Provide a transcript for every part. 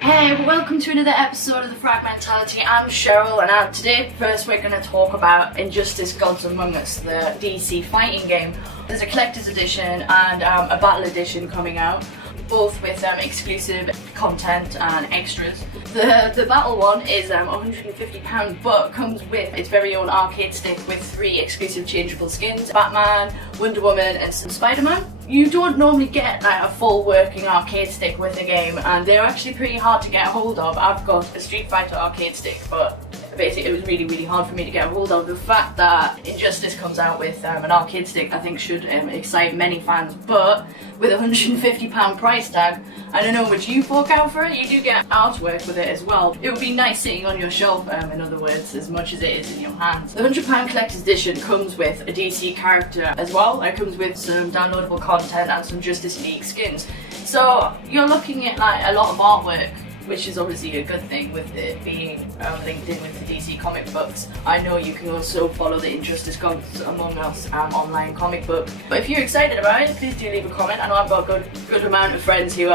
Hey, welcome to another episode of The Fragmentality. I'm Cheryl, and today first we're going to talk about Injustice Gods Among Us, the DC fighting game. There's a collector's edition and a battle edition coming out, both with exclusive content and extras. The battle one is £150, but comes with its very own arcade stick with 3 exclusive changeable skins: Batman, Wonder Woman and some Spider-Man. You don't normally get like a full working arcade stick with a game, and they're actually pretty hard to get a hold of. I've got a Street Fighter arcade stick, but basically it was really hard for me to get a hold of. The fact that Injustice comes out with an arcade stick I think should excite many fans, but with a £150 price tag, I don't know how much you fork out for it. You do get artwork with it as well. It would be nice sitting on your shelf, in other words, as much as it is in your hands. The £100 collector's edition comes with a DC character as well. It comes with some downloadable content and some Justice League skins. So you're looking at like a lot of artwork, which is obviously a good thing with it being linked in with the DC comic books. I know you can also follow the Injustice Gods Among Us online comic book. But if you're excited about it, please do leave a comment. I know I've got a good amount of friends who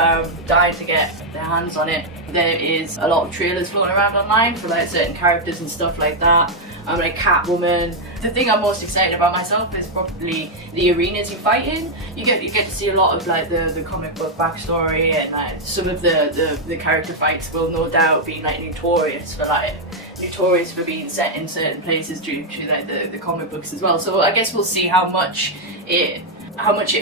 died to get their hands on it. There is a lot of trailers floating around online for like certain characters and stuff like that. Like Catwoman. The thing I'm most excited about myself is probably the arenas you fight in. You get to see a lot of like the comic book backstory, and like some of the character fights will no doubt be like notorious for being set in certain places due to like the comic books as well. So I guess we'll see how much it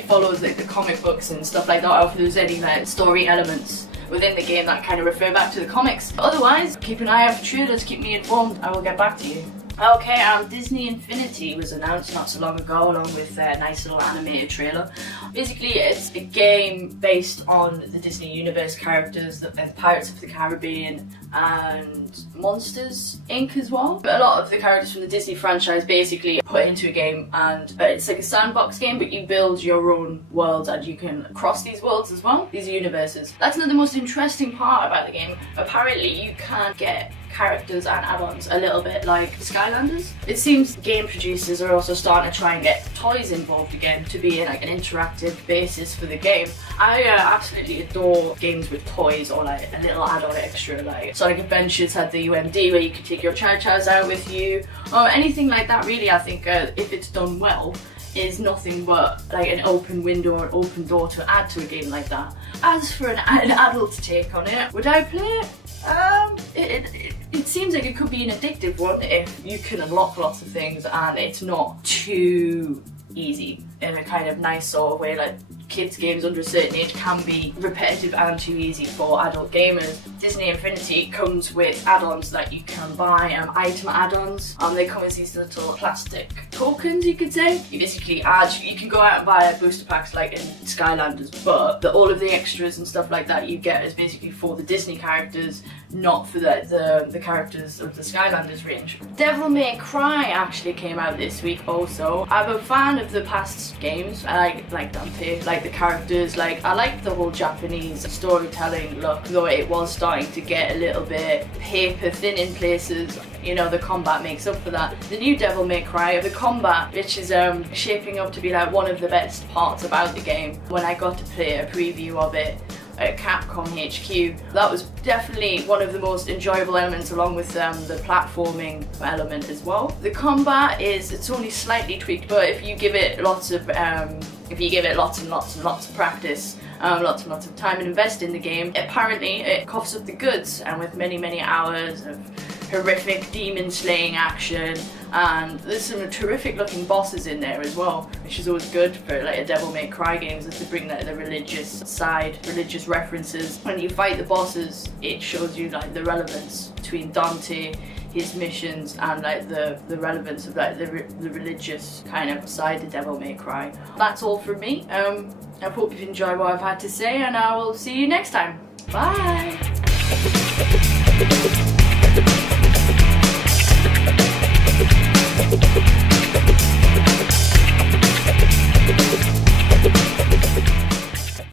follows like the comic books and stuff like that, or if there's any like story elements within the game that kind of refer back to the comics. Otherwise, keep an eye out for trailers, keep me informed, I will get back to you. Okay, Disney Infinity was announced not so long ago, along with a nice little animated trailer. Basically, it's a game based on the Disney Universe characters, the Pirates of the Caribbean and Monsters Inc. as well. But a lot of the characters from the Disney franchise basically put into a game, and it's like a sandbox game, but you build your own worlds and you can cross these worlds as well, these universes. That's not the most interesting part about the game. Apparently, you can get characters and add-ons a little bit like Skylanders. It seems game producers are also starting to try and get toys involved again to be like an interactive basis for the game. I absolutely adore games with toys or like a little add-on extra. Like Sonic Adventures had the UMD where you could take your Chow-Chows out with you, or anything like that. Really, I think if it's done well, is nothing but like an open window or an open door to add to a game like that. As for an adult take on it, would I play it? It seems like it could be an addictive one if you can unlock lots of things and it's not too easy in a kind of nice sort of way. Like kids games under a certain age can be repetitive and too easy for adult gamers. Disney Infinity comes with add-ons that you can buy, item add-ons. They come with these little plastic tokens, you could say. You basically you can go out and buy booster packs like in Skylanders, but all of the extras and stuff like that you get is basically for the Disney characters, not for the characters of the Skylanders range. Devil May Cry actually came out this week also. I'm a fan of the past games. I like Dante, like the characters, I like the whole Japanese storytelling look, though it was starting to get a little bit paper thin in places. You know, the combat makes up for that. The new Devil May Cry, the combat, which is shaping up to be like one of the best parts about the game. When I got to play a preview of it at Capcom HQ, that was definitely one of the most enjoyable elements, along with the platforming element as well. The combat it's only slightly tweaked, but if you give it lots and lots of practice, lots and lots of time and invest in the game, apparently it coughs up the goods, and with many hours of horrific demon slaying action, and there's some terrific looking bosses in there as well, which is always good for like a Devil May Cry games, is to bring like the religious side, religious references. When you fight the bosses, it shows you like the relevance between Dante, his missions, and like the relevance of like the religious kind of side of Devil May Cry. That's all from me. I hope you've enjoyed what I've had to say, and I will see you next time. Bye!